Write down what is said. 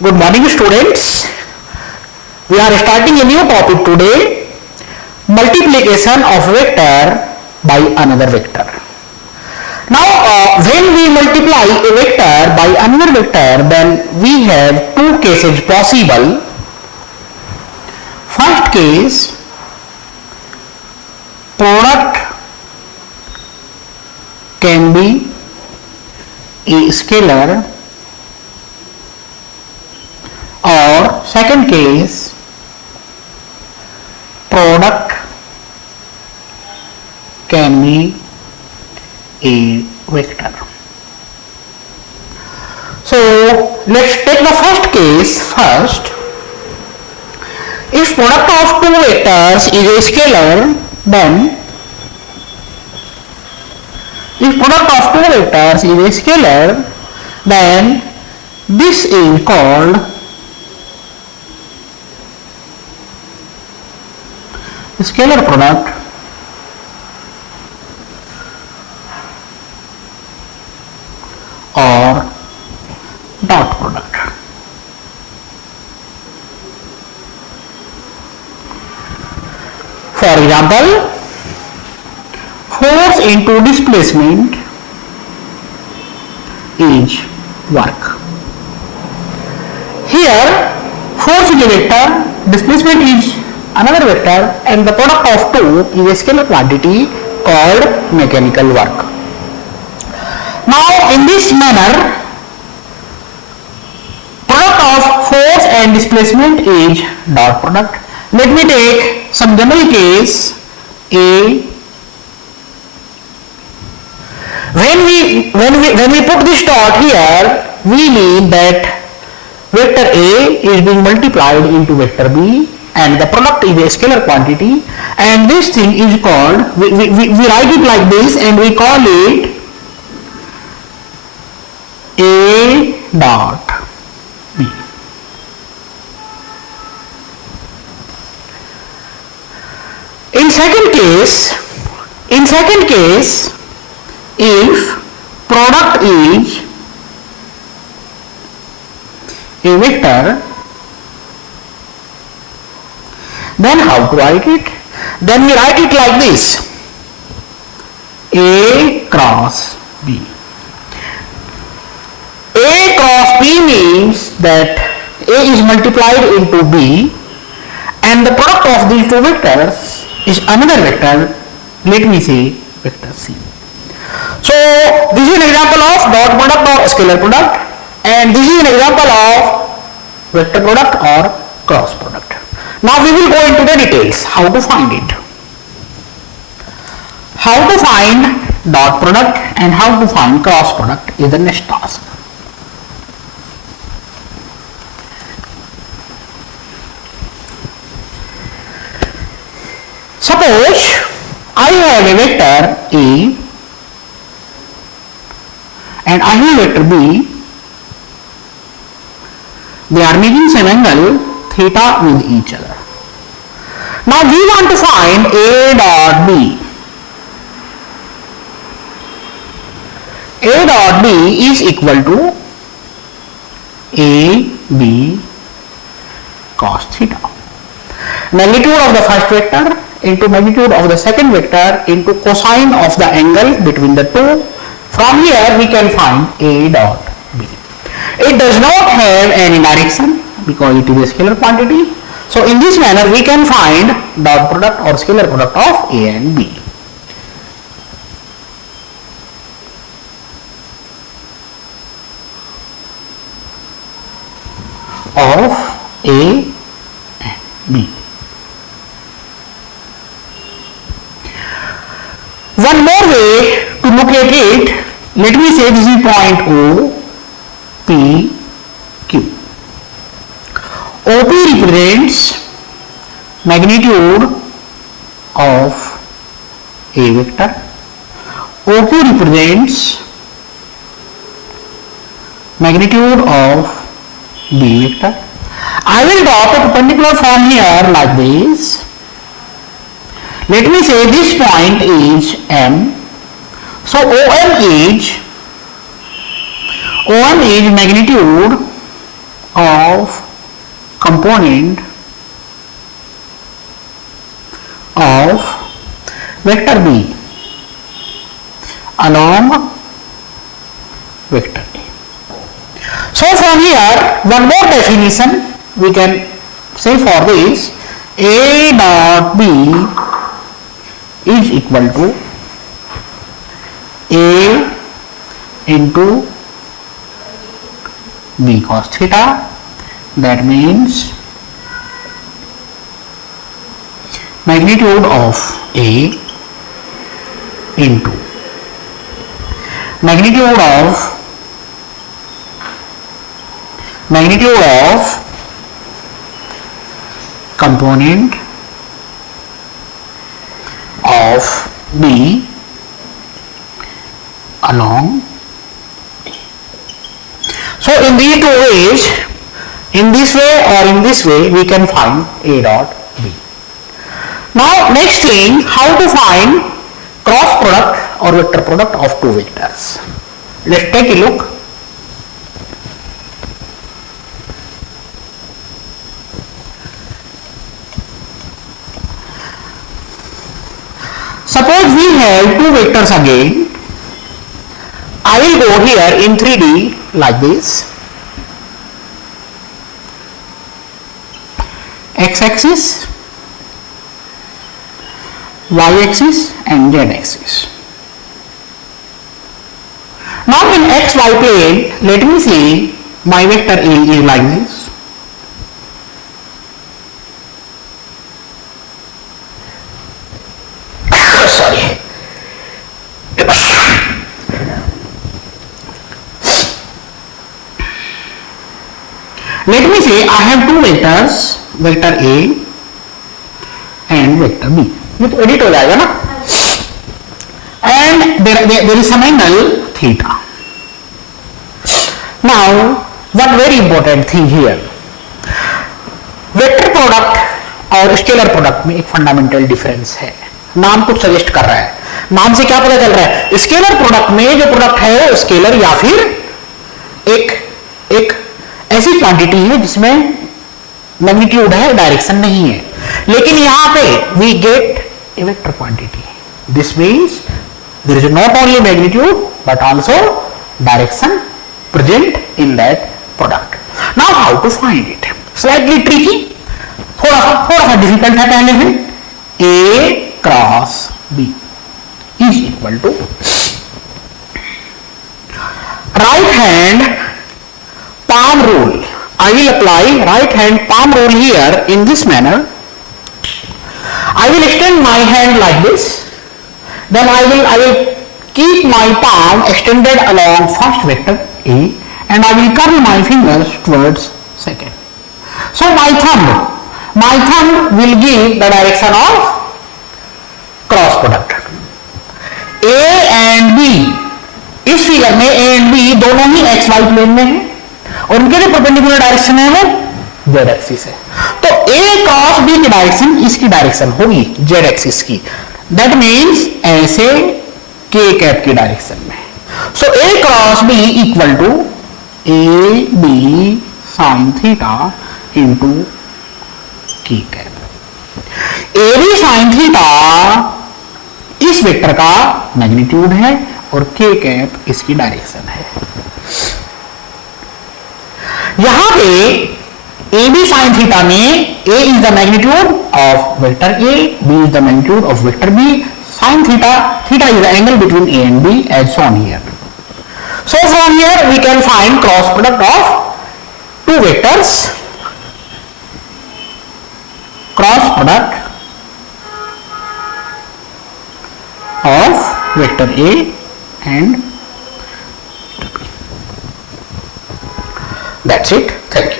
Good morning, students. We are starting a new topic today, multiplication of vector by another vector. Now, when we multiply a vector by another vector, then we have two cases possible. First case, product can be a scalar, or second case, product can be a vector. So let's take the first case first. If product of two vectors is a scalar, then this is called scalar product or dot product. For example, force into displacement is work. Here, force is a vector, displacement is another vector, and the product of two is a scalar quantity called mechanical work. Now, in this manner, product of force and displacement is dot product. Let me take some general case A. When we put this dot here, we mean that vector A is being multiplied into vector B, and the product is a scalar quantity, and this thing is called, we write it like this, and we call it A dot B. In second case, if product is a vector, then how to write it? Then we write it like this, A cross B. A cross B means that A is multiplied into B, and the product of these two vectors is another vector, let me say vector C. So this is an example of dot product or scalar product, and this is an example of vector product or cross product. Now we will go into the details, how to find it. How to find dot product and how to find cross product is the next task. Suppose I have a vector A and I have a vector B. They are making some angle theta with each other. Now we want to find A dot B. A dot B is equal to A B cos theta. Magnitude of the first vector into magnitude of the second vector into cosine of the angle between the two. From here we can find A dot B. It does not have any direction because it is a scalar quantity. So in this manner we can find dot product or scalar product of A and B. Of A and B. One more way to look at it, let me say this is point O, P, Q. OP represents magnitude of A vector. OQ represents magnitude of B vector. I will draw a perpendicular form here like this. Let me say this point is M. So OM is magnitude of component of vector B along vector A. So from here one more definition we can say for this: A dot B is equal to A into B cos theta. That means magnitude of A into magnitude of component of B along. So in these two ways, in this way or in this way, we can find A dot B. Now next thing, how to find cross product or vector product of two vectors. Let's take a look. Suppose we have two vectors again. I will go here in 3D like this. X-axis, Y-axis and Z-axis. Now in XY plane, let me see my vector A is like this. Sorry. Let me say I have two vectors, vector A and vector B. ये तो edit हो जाएगा ना. And there is some angle theta. Now one very important thing here. Vector product और scalar product में एक fundamental difference है. नाम कुछ सजेस्ट कर रहा है. नाम से क्या पता चल रहा है? स्केलर प्रोडक्ट में जो प्रोडक्ट है वो स्केलर या फिर एक ऐसी क्वांटिटी है जिसमें मैग्नीट्यूड है, डायरेक्शन नहीं है. लेकिन यहां पे we get a vector quantity. This means there is not only magnitude but also direction present in that product. Now how to find it? Slightly tricky, थोड़ा सा डिफिकल्ट है. पहले से A cross B is equal to right hand palm rule. I will apply right hand palm rule here in this manner. I will extend my hand like this. Then I will keep my palm extended along first vector A and I will curl my fingers towards second. So my thumb will give the direction of cross product. A and B, इस figure में A and B दोनों ही XY plane में है और उनके जो perpendicular direction है वो Z एक्सिस है. तो A क्रॉस B की डायरेक्शन इसकी डायरेक्शन होगी Z एक्सिस की. दैट मीन्स ऐसे K कैप की डायरेक्शन में. So A cross B equal to A B sine theta into K cap. A B sine theta इस वेक्टर का मैग्नीट्यूड है और K कैप इसकी डायरेक्शन है. यहां पे ए बी साइन थीटा में A is the magnitude of vector A, B is the magnitude of vector B. Sin theta is the angle between A and B as shown here. So from here we can find cross product of two vectors. Cross product of vector A and vector B. That's it. Thank you.